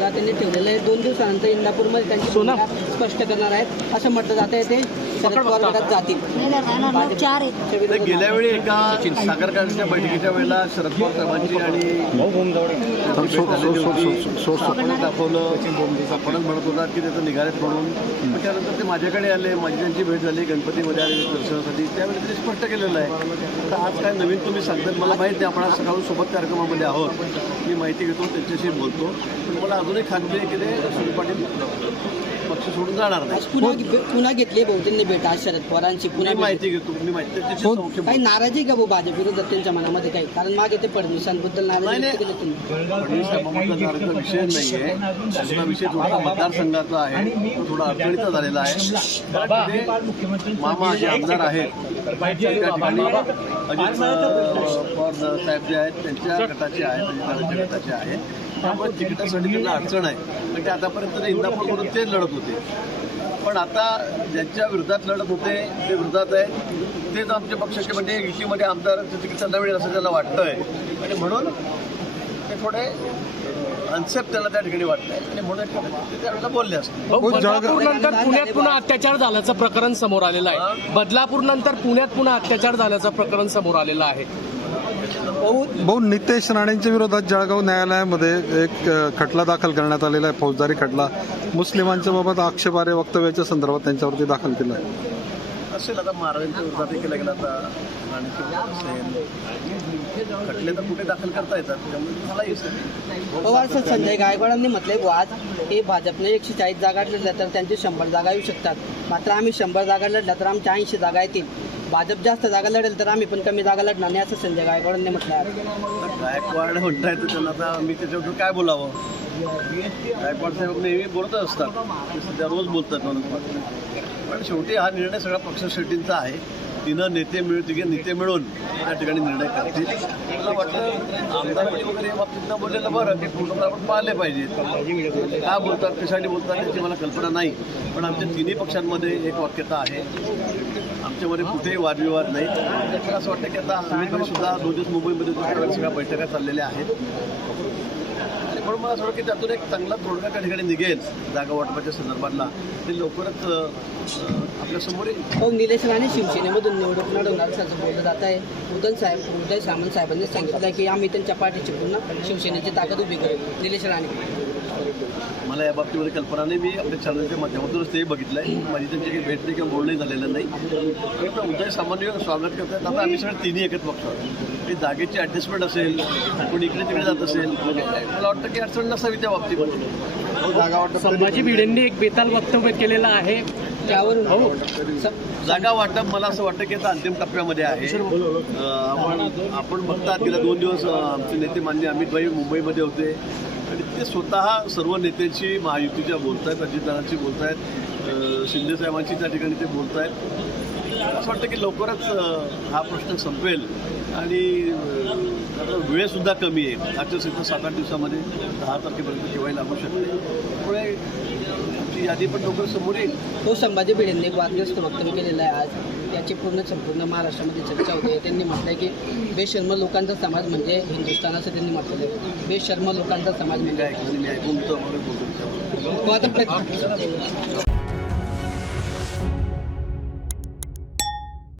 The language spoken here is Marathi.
मुद्दा त्यांनी ठेवलेला आहे. दोन दिवसानंतर इंदापूरमध्ये त्यांची भूमिका स्पष्ट करणार आहेत. असं म्हटलं जात आहे ते शरद पवार गटात जातील. गेल्या वेळी एका सागर कारखान्याच्या बैठकीच्या वेळेला शरद पवार साहेबांची आणि दाखवलं. आपणच म्हणत होता की त्याचं निघालेत म्हणून. त्यानंतर ते माझ्याकडे आले. माझी त्यांची भेट झाली. गणपतीमध्ये आले दर्शनासाठी. त्यावेळी ते स्पष्ट केलेलं आहे. तर आज काय नवीन तुम्ही सांगतात. मला माहिती आहे आपण आज सकाळून सोबत कार्यक्रमामध्ये आहोत. मी माहिती घेतो त्यांच्याशी बोलतो. पण मला अजूनही खात्री आहे की ते सुनील पाटील पक्ष सोडून जाणार नाही. पुन्हा पुन्हा घेतली भाऊ त्यांनी भेट शरद पवारांची पुन्हा. माहिती घेतो मी माहिती संक्षेप काही नाराजी का भाऊ भाजप विरोधात त्यांच्या मनामध्ये काही? कारण मागे ते फडणवीसांबद्दल नाराजी व्यक्त नाही. केली नाराजीचा विषय नाहीये. त्यांचा विषय थोडा मतदारसंघाचा आहे. तो थोडा अडचणीचा झालेला आहे. मामा जे आमदार आहेत त्या ठिकाणी अजित पवार साहेब जे आहेत त्यांच्या गटाचे आहेत गटाचे आहेत. त्यामुळे तिकिटासाठी त्यांना अडचण आहे. पण ते आतापर्यंत ते इंदापूरवरून तेच लढत होते. पण आता ज्यांच्या विरोधात लढत होते ते विरोधात आहेत तेच आमच्या पक्षाचे म्हणजे युतीमध्ये आमदारांचं तिकीट त्यांना मिळेल असं त्यांना वाटतंय. आणि म्हणून ते थोडे अनसेप्ट त्यांना त्या ठिकाणी वाटतंय. आणि म्हणून त्यावेळेला बोलले बदलापूर नंतर पुण्यात पुन्हा अत्याचार झाल्याचं प्रकरण समोर आलेलं आहे. बदलापूर नंतर पुण्यात पुन्हा अत्याचार झाल्याचं प्रकरण समोर आलेलं आहे. भाऊ भाऊ नितेश राणेंच्या विरोधात जळगाव न्यायालयामध्ये एक खटला दाखल करण्यात आलेला आहे फौजदारी खटला. मुस्लिमांच्या बाबत आक्षेपार्ह वक्तव्याच्या संदर्भात त्यांच्यावरती दाखल केला आहे. असेल आता महाराजांच्या विरोधात केलं गेलं आता राणीच्या विरोधात असेल. खटले तर कुठे दाखल करता येतात? त्यामुळे मलाही असेल पवार सर संजय गायकवाडांनी म्हटलंय बुवा, आज हे भाजपने एकशे चाळीस जागा लढल्या तर त्यांचे शंभर जागा येऊ शकतात. मात्र आम्ही शंभर जागा लढल्या तर आमच्या ऐंशी जागा येतील. भाजप जास्त जागा लढेल तर आम्ही पण कमी जागा लढणार नाही असं संजय गायकवाडांनी म्हटलं. आहे गायकवाड म्हणताय तर त्यांना आता मी त्याच्यावर काय बोलावं? गायकवाड साहेब नेहमी बोलत असतात. ते सध्या रोज बोलतात म्हणून. पण शेवटी हा निर्णय सगळा पक्ष शेट्टींचा आहे. तिनं नेते मिळून तिघे नेते मिळून त्या ठिकाणी निर्णय करतील. मला वाटतं आमदारांनी वगैरे बाबतीत न बोललेलं बरं ते पूर्ण आपण पाहिले पाहिजेत का बोलतात कशासाठी बोलतात याची मला कल्पना नाही. पण आमच्या तिन्ही पक्षांमध्ये एक वाक्यता आहे. आमच्यामध्ये कुठेही वादविवाद नाही. असं वाटतं की आता सुद्धा दोन दिवस मुंबईमध्ये सगळ्या बैठका चाललेल्या आहेत. म्हणून मला असं वाटतं की त्यातून एक चांगला तोडगा त्या ठिकाणी निघेल जागा वाटपाच्या संदर्भातला. ते लवकरच आपल्या आपल्यासमोर येईल. हो निलेश राणे शिवसेनेमधून निवडणूक लढवणार असं बोललं जात आहे. उदय साहेब उदय सामंत साहेबांनी सांगितलं की आम्ही त्यांच्या पाठीची पुन्हा शिवसेनेची ताकद उभी करेल निलेश राणे. मला या बाबतीमध्ये कल्पना नाही. मी आपल्या चॅनलच्या माध्यमातूनच ते बघितलं आहे माझी त्यांची काही भेट नाही किंवा बोलणंही झालेलं नाही. पण उदय सामान्य स्वागत करतात आता आम्ही सगळे तिन्ही एकच पक्ष आहोत काही जागेची ॲडजस्टमेंट असेल कोणी इकडे तिकडे जात असेल मला वाटतं की अडचण नसावी त्या बाबतीमध्ये. जागा वाटत संभाजी भिडेंनी एक बेताल वक्तव्य केलेलं आहे. त्यावरून हो. स- जागा वाटप मला असं वाटतं की आता अंतिम टप्प्यामध्ये आहे. आपण आपण बघतात गेल्या दोन दिवस आमचे नेते मान्य अमितभाई मुंबईमध्ये होते. आणि ते स्वतः सर्व नेत्यांशी महायुतीच्या बोलत आहेत अजितदारांशी बोलत आहेत शिंदे त्या ठिकाणी ते बोलत आहेत असं वाटतं की लवकरच हा प्रश्न संपेल आणि आता वेळसुद्धा कमी आहे. आचारसंहिता सात आठ दिवसामध्ये दहा तारखेपर्यंत ठेवायला लागू शकते. यादी पण लवकर समोर येईल. हो संभाजी भिडेंनी एक वादग्रस्त वक्तव्य केलेलं आहे आज. याची पूर्ण संपूर्ण महाराष्ट्रामध्ये चर्चा होते. त्यांनी म्हटलंय की बेशर्म लोकांचा समाज म्हणजे हिंदुस्थान असं त्यांनी म्हटलेलं आहे बेशर्म लोकांचा समाज म्हणजे बोलतो हो, आता